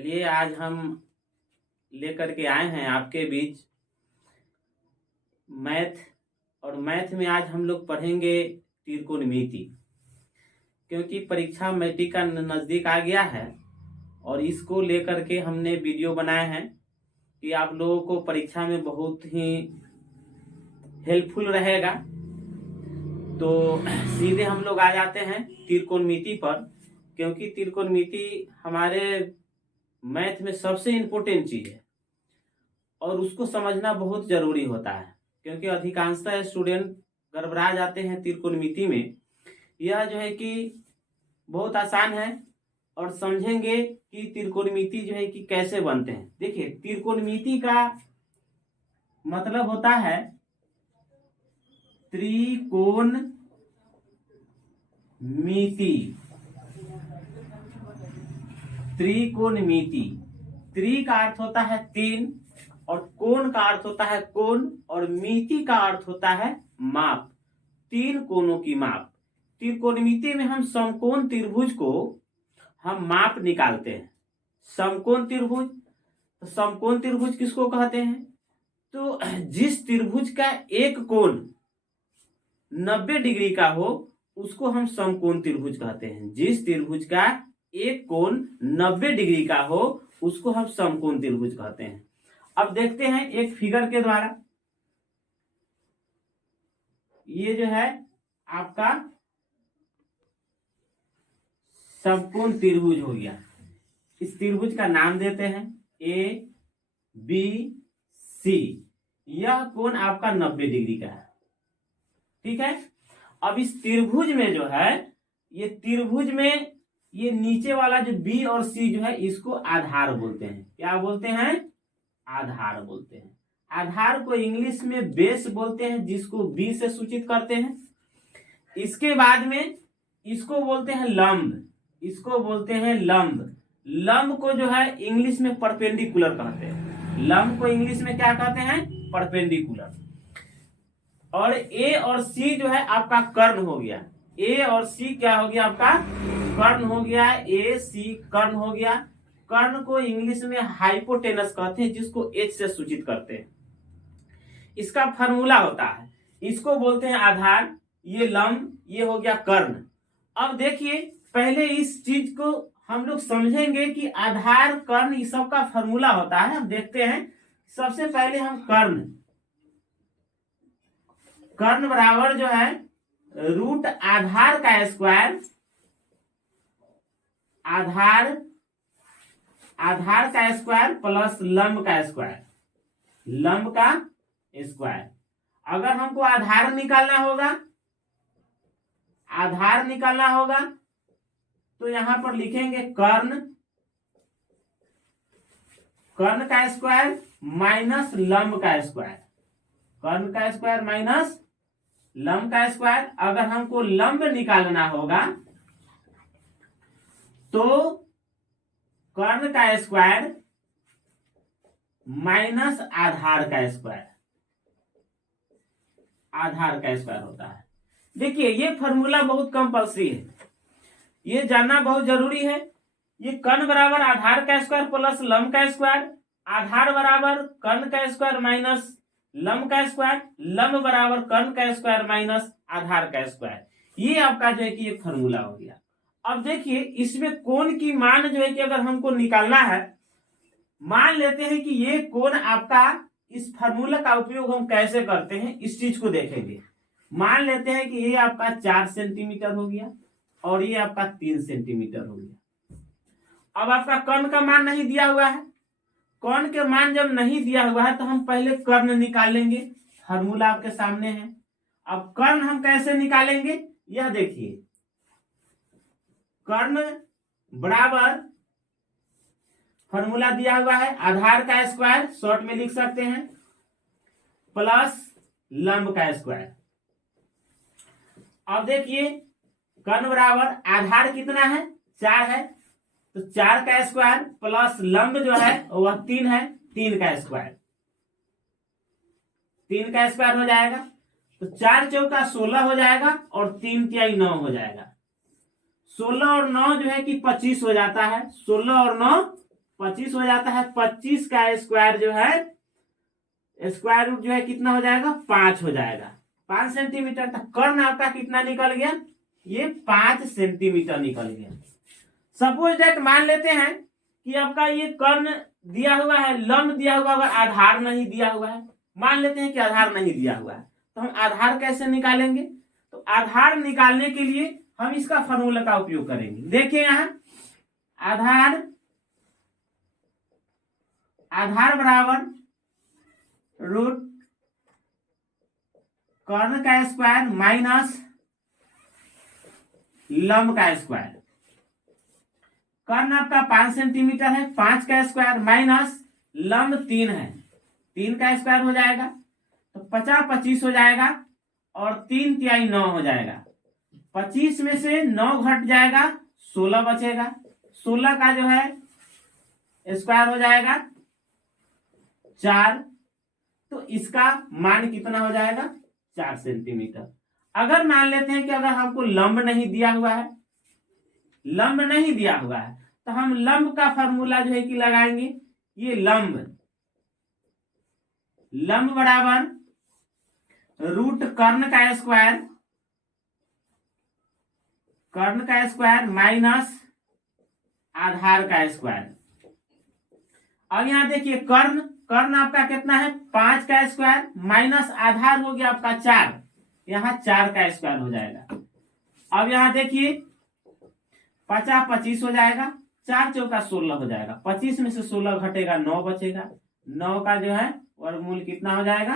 चलिए आज हम लेकर के आए हैं आपके बीच मैथ। और मैथ में आज हम लोग पढ़ेंगे त्रिकोणमिति, क्योंकि परीक्षा मैट्रिक का नज़दीक आ गया है और इसको लेकर के हमने वीडियो बनाए हैं कि आप लोगों को परीक्षा में बहुत ही हेल्पफुल रहेगा। तो सीधे हम लोग आ जाते हैं त्रिकोणमिति पर, क्योंकि त्रिकोणमिति हमारे मैथ में सबसे इम्पोर्टेंट चीज है और उसको समझना बहुत जरूरी होता है, क्योंकि अधिकांशतः स्टूडेंट गड़बड़ा जाते हैं त्रिकोणमिति में। यह जो है कि बहुत आसान है और समझेंगे कि त्रिकोणमिति जो है कि कैसे बनते हैं। देखिए, त्रिकोणमिति का मतलब होता है त्रिकोणमिति। त्रिकोणमिति, त्रि का अर्थ होता है तीन, और कोण का अर्थ होता है कोण, और मिति का अर्थ होता है माप, तीन कोणों की माप। त्रिकोणमिति में हम समकोण त्रिभुज को हम माप निकालते हैं। समकोण त्रिभुज, तो समकोण त्रिभुज किसको कहते हैं? तो जिस त्रिभुज का एक कोण 90 डिग्री का हो उसको हम समकोण त्रिभुज कहते हैं। जिस त्रिभुज का एक कोण 90 डिग्री का हो उसको हम समकोण त्रिभुज कहते हैं। अब देखते हैं एक फिगर के द्वारा। ये जो है आपका समकोण त्रिभुज हो गया। इस त्रिभुज का नाम देते हैं ए बी सी। यह कोण आपका 90 डिग्री का है, ठीक है। अब इस त्रिभुज में जो है, ये त्रिभुज में ये नीचे वाला जो बी और सी जो है इसको आधार बोलते हैं। क्या बोलते हैं? आधार बोलते हैं। आधार को इंग्लिश में बेस बोलते हैं, जिसको बी से सूचित करते हैं। इसके बाद में इसको बोलते हैं लंब, इसको बोलते हैं लंब। लंब को जो है इंग्लिश में परपेंडिकुलर कहते हैं। लंब को इंग्लिश में क्या कहते हैं? परपेंडिकुलर। और ए और सी जो है आपका कर्ण हो गया। ए और सी क्या हो गया? आपका कर्ण हो गया। ए सी कर्ण हो गया। कर्ण को इंग्लिश में हाइपोटेनस कहते हैं, जिसको एच से सूचित करते हैं। इसका फॉर्मूला होता है, इसको बोलते हैं आधार, ये लंब, ये हो गया कर्ण। अब देखिए, पहले इस चीज को हम लोग समझेंगे कि आधार कर्ण इस सब का फॉर्मूला होता है। हम देखते हैं। सबसे पहले हम कर्ण बराबर जो है रूट आधार का स्क्वायर, आधार का स्क्वायर प्लस लंब का स्क्वायर, लंब का स्क्वायर। अगर हमको आधार निकालना होगा तो यहां पर लिखेंगे कर्ण का स्क्वायर माइनस लंब का स्क्वायर, कर्ण का स्क्वायर माइनस लंब का स्क्वायर। अगर हमको लंब निकालना होगा तो कर्ण का स्क्वायर माइनस आधार का स्क्वायर, आधार का स्क्वायर होता है। देखिए, ये फॉर्मूला बहुत कंपल्सरी है, ये जानना बहुत जरूरी है। ये कर्ण बराबर आधार का स्क्वायर प्लस लंब का स्क्वायर, आधार बराबर कर्ण का स्क्वायर माइनस लंब का स्क्वायर, लंब बराबर कर्ण का स्क्वायर माइनस आधार का स्क्वायर। ये आपका जो है कि एक फॉर्मूला हो गया। अब देखिए, इसमें कोण की मान जो है कि अगर हमको निकालना है, मान लेते हैं कि ये कोण आपका, इस फॉर्मूला का उपयोग हम कैसे करते हैं इस चीज को देखेंगे। मान लेते हैं कि ये आपका 4 सेंटीमीटर हो गया और ये आपका 3 सेंटीमीटर हो गया। अब आपका कर्ण का मान नहीं दिया हुआ है। कर्ण के मान जब नहीं दिया हुआ है तो हम पहले कर्ण निकाल लेंगे। फॉर्मूला आपके सामने है। अब कर्ण हम कैसे निकालेंगे, यह देखिए। कर्ण बराबर फॉर्मूला दिया हुआ है, आधार का स्क्वायर शॉर्ट में लिख सकते हैं प्लस लंब का स्क्वायर। अब देखिए, कर्ण बराबर आधार कितना है? 4 है, तो 4 का स्क्वायर प्लस लंब जो है वह 3 है, 3 का स्क्वायर, 3 का स्क्वायर हो जाएगा। तो 4 चौका 16 हो जाएगा और 3 तिहाई 9 हो जाएगा। 16 और 9 जो है कि 25 हो जाता है। 16 और 9 25 हो जाता है, 25 का स्क्वायर जो है, स्क्वायर रूट जो है कितना हो जाएगा, 5 हो जाएगा, 5 सेंटीमीटर। तो कर्ण आपका कितना निकल गया, ये 5 सेंटीमीटर निकल गया। सपोज दैट मान लेते हैं कि आपका ये कर्ण दिया हुआ है, लंब दिया हुआ है, आधार नहीं दिया हुआ है। मान लेते हैं कि आधार नहीं दिया हुआ है, तो हम आधार कैसे निकालेंगे? तो आधार निकालने के लिए हम इसका फॉर्मूला का उपयोग करेंगे। देखिए यहां आधार बराबर रूट कर्ण का स्क्वायर माइनस लंब का स्क्वायर। कर्ण आपका 5 सेंटीमीटर है, 5 का स्क्वायर माइनस लंब 3 है, 3 का स्क्वायर हो जाएगा, तो 50 25 हो जाएगा और 3 तिहाई 9 हो जाएगा। 25 में से 9 घट जाएगा, 16 बचेगा। 16 का जो है स्क्वायर हो जाएगा 4, तो इसका मान कितना हो जाएगा, 4 सेंटीमीटर। अगर मान लेते हैं कि अगर हमको लंब नहीं दिया हुआ है, लंब नहीं दिया हुआ है, तो हम लंब का फॉर्मूला जो है कि लगाएंगे। ये लंब बराबर रूट कर्ण का स्क्वायर माइनस आधार का स्क्वायर। अब यहां देखिए कर्ण आपका कितना है, 5 का स्क्वायर माइनस आधार हो गया आपका 4, यहां 4 का स्क्वायर हो जाएगा। अब यहां देखिए 50 25 हो जाएगा, 4 चौका 16 हो जाएगा, 25 में से 16 घटेगा 9 बचेगा, 9 का जो है वर्गमूल कितना हो जाएगा,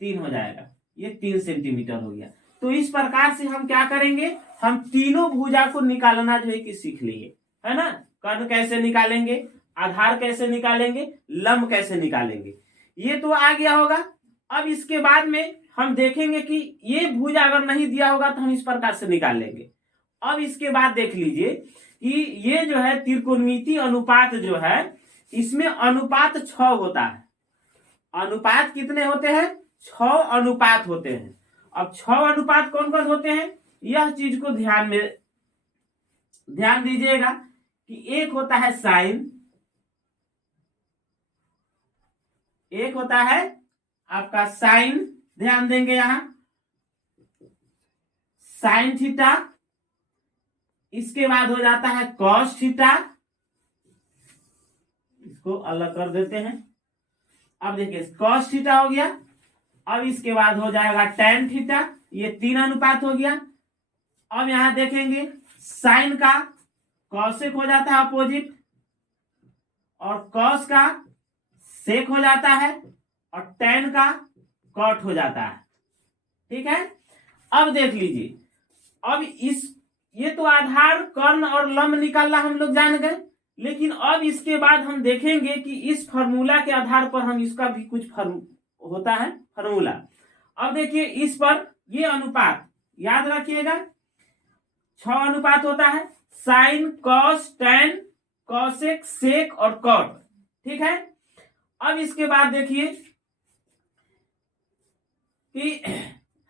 3 हो जाएगा। ये 3 सेंटीमीटर हो गया। तो इस प्रकार से हम क्या करेंगे, हम तीनों भुजा को निकालना जो है कि सीख लिए, है ना। कर्ण कैसे निकालेंगे, आधार कैसे निकालेंगे, लंब कैसे निकालेंगे, ये तो आ गया होगा। अब इसके बाद में हम देखेंगे कि ये भुजा अगर नहीं दिया होगा तो हम इस प्रकार से निकाल लेंगे। अब इसके बाद देख लीजिए कि ये जो है त्रिकोणमितीय अनुपात जो है, इसमें अनुपात 6 होता है। अनुपात कितने होते हैं, 6 अनुपात होते हैं। अब 6 अनुपात कौन कौन होते हैं, यह चीज को ध्यान दीजिएगा कि एक होता है साइन, एक होता है आपका साइन, ध्यान देंगे यहां साइन थीटा, इसके बाद हो जाता है कॉस थीटा, इसको अलग कर देते हैं। अब देखिए कॉस थीटा हो गया, अब इसके बाद हो जाएगा टेन थीटा, ये 3 अनुपात हो गया। अब यहां देखेंगे साइन का कॉसेक हो जाता है अपोजिट, और कॉस का सेक हो जाता है, और टेन का कॉट हो जाता है। ठीक है, अब देख लीजिए, अब ये तो आधार कर्ण और लंब निकालना हम लोग जान गए, लेकिन अब इसके बाद हम देखेंगे कि इस फार्मूला के आधार पर हम इसका भी कुछ होता है फार्मूला। अब देखिए इस पर ये अनुपात याद रखिएगा, 6 अनुपात होता है, sine cos tan cosec sec और कॉट। ठीक है, अब इसके बाद देखिए कि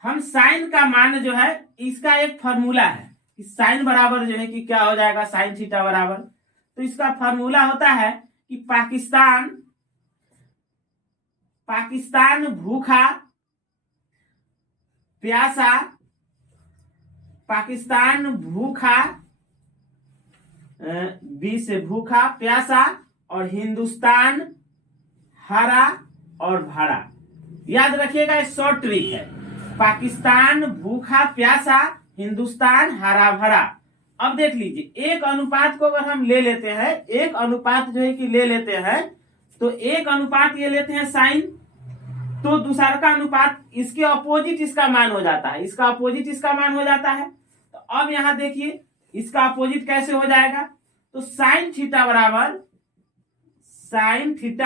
हम साइन का मान जो है, इसका एक फार्मूला है कि साइन बराबर जो है कि क्या हो जाएगा, साइन थीटा बराबर, तो इसका फार्मूला होता है कि पाकिस्तान भूखा प्यासा, पाकिस्तान भूखा बी से भूखा प्यासा, और हिंदुस्तान हरा और भरा। याद रखिएगा, शॉर्ट ट्रिक है, पाकिस्तान भूखा प्यासा, हिंदुस्तान हरा भरा। अब देख लीजिए एक अनुपात को अगर हम ले लेते हैं, एक अनुपात जो है कि ले लेते हैं, तो एक अनुपात ये लेते हैं साइन, तो दूसरा का अनुपात इसके अपोजिट इसका मान हो जाता है, इसका अपोजिट इसका मान हो जाता है। तो अब यहां देखिए इसका अपोजिट कैसे हो जाएगा, तो साइन थीटा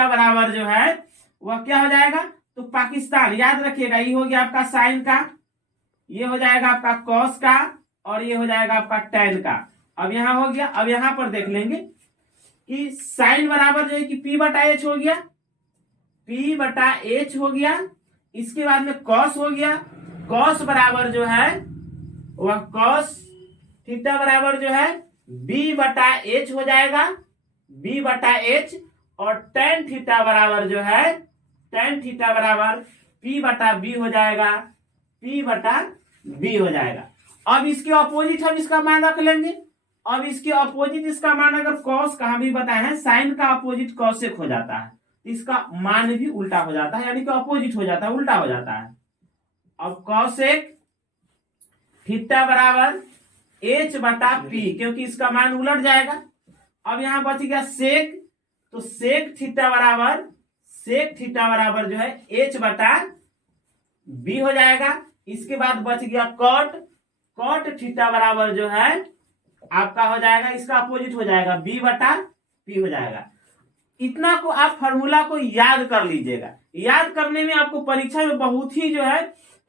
बराबर जो है वह क्या हो जाएगा, तो पाकिस्तान, याद रखिएगा ये हो गया आपका साइन का, ये हो जाएगा आपका कॉस का, और ये हो जाएगा आपका टेन का। अब यहां हो गया, अब यहां पर देख लेंगे कि साइन बराबर जो है कि P बटा H हो गया, P बटा H हो गया। इसके बाद में कॉस हो गया, कॉस बराबर जो है वह कॉस थीटा बराबर जो है B बटा H हो जाएगा, B बटा H। और tan थीटा बराबर जो है tan थीटा बराबर P बटा B हो जाएगा, P बटा B हो जाएगा। अब इसके अपोजिट हम इसका मान रख लेंगे। अब इसके अपोजिट इसका मान अगर कॉस का हम भी बताए हैं, साइन का अपोजिट कॉसेक हो जाता है, इसका मान भी उल्टा हो जाता है, यानी कि अपोजिट हो जाता है, उल्टा हो जाता है। अब कॉसेक थीटा बराबर H बटा P, क्योंकि इसका मान उलट जाएगा। अब यहां बच गया सेक, तो सेक थीटा बराबर जो है H बटा B हो जाएगा। इसके बाद बच गया कॉट थीटा बराबर जो है आपका हो जाएगा, इसका अपोजिट हो जाएगा B बटा P हो जाएगा। इतना को आप फार्मूला को याद कर लीजिएगा। याद करने में आपको परीक्षा में बहुत ही जो है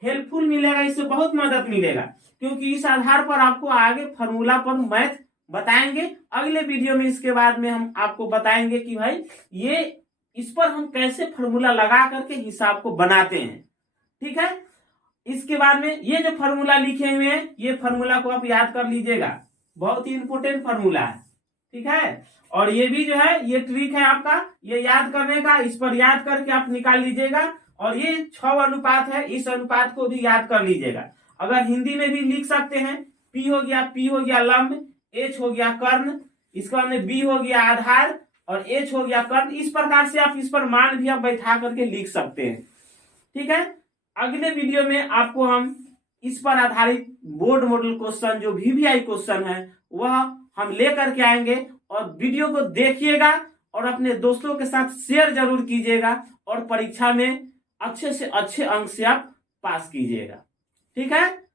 हेल्पफुल मिलेगा, इससे बहुत मदद मिलेगा, क्योंकि इस आधार पर आपको आगे फार्मूला पर मैथ बताएंगे अगले वीडियो में। इसके बाद में हम आपको बताएंगे कि भाई ये इस पर हम कैसे फार्मूला लगा करके हिसाब को बनाते हैं, ठीक है। इसके बाद में ये जो फार्मूला लिखे हुए हैं, ये फार्मूला को आप याद कर लीजिएगा, बहुत ही इंपोर्टेंट फार्मूला है, ठीक है। और ये भी जो है ये ट्रिक है आपका ये याद करने का, इस पर याद करके आप निकाल लीजिएगा। और ये 6 अनुपात है, इस अनुपात को भी याद कर लीजिएगा। अगर हिंदी में भी लिख सकते हैं, P हो गया लंब, H हो गया कर्ण, इसके बाद में B हो गया आधार और H हो गया कर्ण। इस प्रकार से आप इस पर मान भी आप बैठा करके लिख सकते हैं, ठीक है। अगले वीडियो में आपको हम इस पर आधारित बोर्ड मॉडल क्वेश्चन जो VVI क्वेश्चन है वह हम लेकर के आएंगे। और वीडियो को देखिएगा और अपने दोस्तों के साथ शेयर जरूर कीजिएगा और परीक्षा में अच्छे से अच्छे अंक से आप पास कीजिएगा, ठीक है।